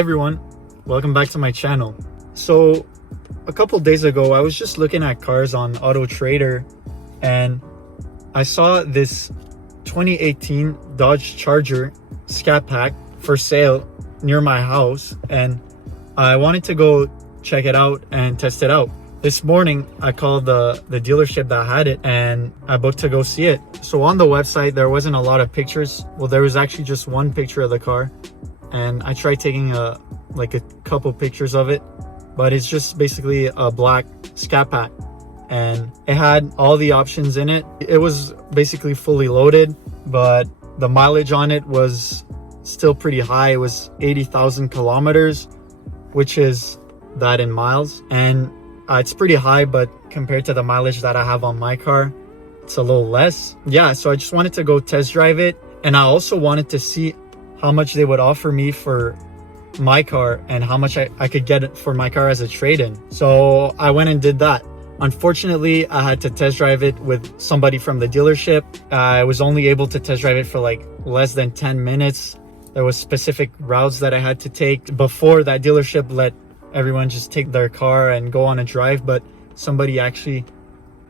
everyone, welcome back to my channel. So a couple days ago I was just looking at cars on Auto Trader and I saw this 2018 Dodge Charger Scatpack for sale near my house, and I wanted to go check it out and test it out. This morning I called the dealership that had it and I booked to go see it. So on the website there wasn't a lot of pictures. Well, there was actually just one picture of the car, and I tried taking a couple pictures of it, but it's just basically a black Scatpack and it had all the options in it. It was basically fully loaded, but the mileage on it was still pretty high. It was 80,000 kilometers, which is that in miles, and it's pretty high, but compared to the mileage that I have on my car, it's a little less. Yeah, so I just wanted to go test drive it, and I also wanted to see how much they would offer me for my car and how much I could get it for my car as a trade-in. So I went and did that. Unfortunately, I had to test drive it with somebody from the dealership. I was only able to test drive it for like less than 10 minutes. There was specific routes that I had to take. Before, that dealership let everyone just take their car and go on a drive, but somebody actually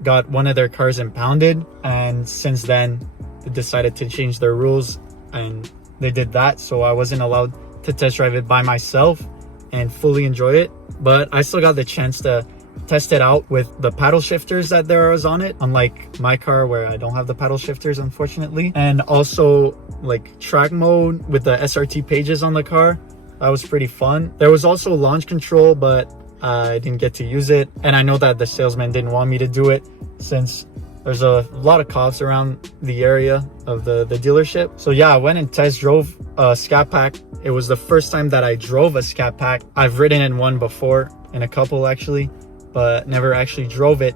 got one of their cars impounded, and since then they decided to change their rules and they did that, so I wasn't allowed to test drive it by myself and fully enjoy it. But I still got the chance to test it out with the paddle shifters that there was on it, unlike my car where I don't have the paddle shifters, unfortunately. And also like track mode with the SRT pages on the car. That was pretty fun. There was also launch control, but I didn't get to use it. And I know that the salesman didn't want me to do it since there's a lot of cops around the area of the dealership. So yeah, I went and test drove a Scatpack. It was the first time that I drove a Scatpack. I've ridden in one before, in a couple actually, but never actually drove it.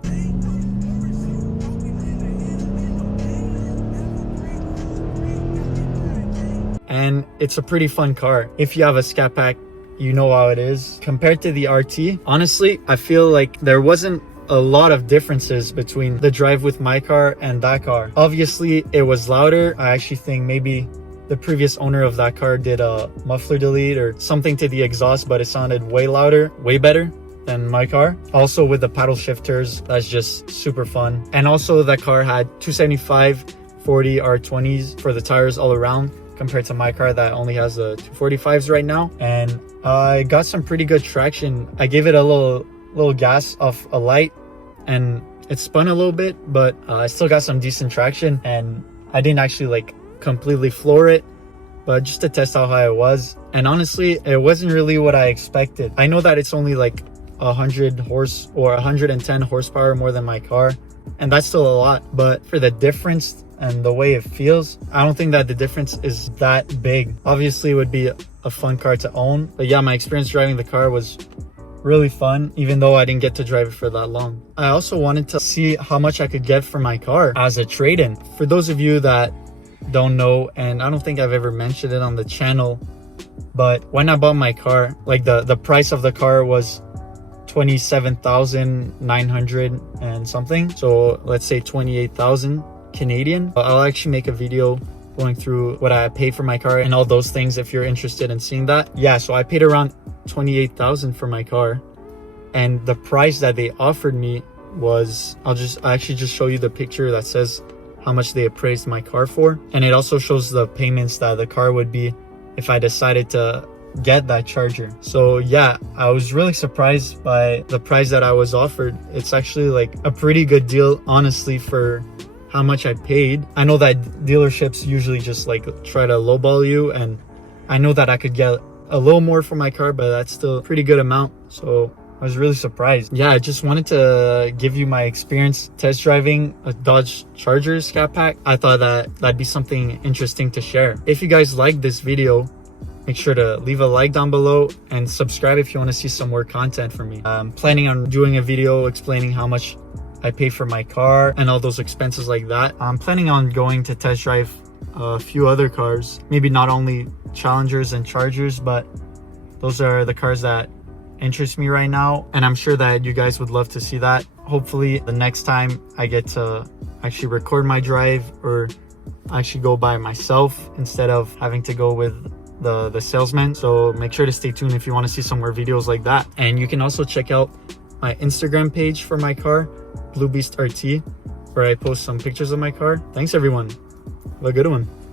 And it's a pretty fun car. If you have a Scatpack, you know how it is. Compared to the RT, honestly, I feel like there wasn't a lot of differences between the drive with my car and that car. Obviously, it was louder. I actually think maybe the previous owner of that car did a muffler delete or something to the exhaust, but it sounded way louder, way better than my car. Also with the paddle shifters, that's just super fun. And also that car had 275 40 R20s for the tires all around, compared to my car that only has the 245s right now. And I got some pretty good traction. I gave it a little gas off a light and it spun a little bit, but I still got some decent traction, and I didn't actually like completely floor it, but just to test out how it was. And honestly, it wasn't really what I expected. I know that it's only like 100 horse or 110 horsepower more than my car, and that's still a lot, but for the difference and the way it feels, I don't think that the difference is that big. Obviously it would be a fun car to own, but yeah, my experience driving the car was really fun, even though I didn't get to drive it for that long. I also wanted to see how much I could get for my car as a trade-in. For those of you that don't know, and I don't think I've ever mentioned it on the channel, but when I bought my car, like the price of the car was 27,900 and something, so let's say 28,000 Canadian. I'll actually make a video going through what I paid for my car and all those things if you're interested in seeing that. Yeah, so I paid around 28,000 for my car, and the price that they offered me was, I'll actually just show you the picture that says how much they appraised my car for, and it also shows the payments that the car would be if I decided to get that Charger. So yeah, I was really surprised by the price that I was offered. It's actually like a pretty good deal, honestly, for how much I paid. I know that dealerships usually just like try to lowball you, and I know that I could get a little more for my car, but that's still a pretty good amount. So I was really surprised. Yeah, I just wanted to give you my experience test driving a Dodge Charger Scatpack. I thought that that'd be something interesting to share. If you guys like this video, make sure to leave a like down below and subscribe if you want to see some more content from me. I'm planning on doing a video explaining how much I pay for my car and all those expenses like that. I'm planning on going to test drive a few other cars, maybe not only Challengers and Chargers, but those are the cars that interest me right now, and I'm sure that you guys would love to see that. Hopefully the next time I get to actually record my drive or actually go by myself instead of having to go with the salesman. So make sure to stay tuned if you want to see some more videos like that. And you can also check out my Instagram page for my car, Blue Beast RT, where I post some pictures of my car. Thanks everyone. Have a good one.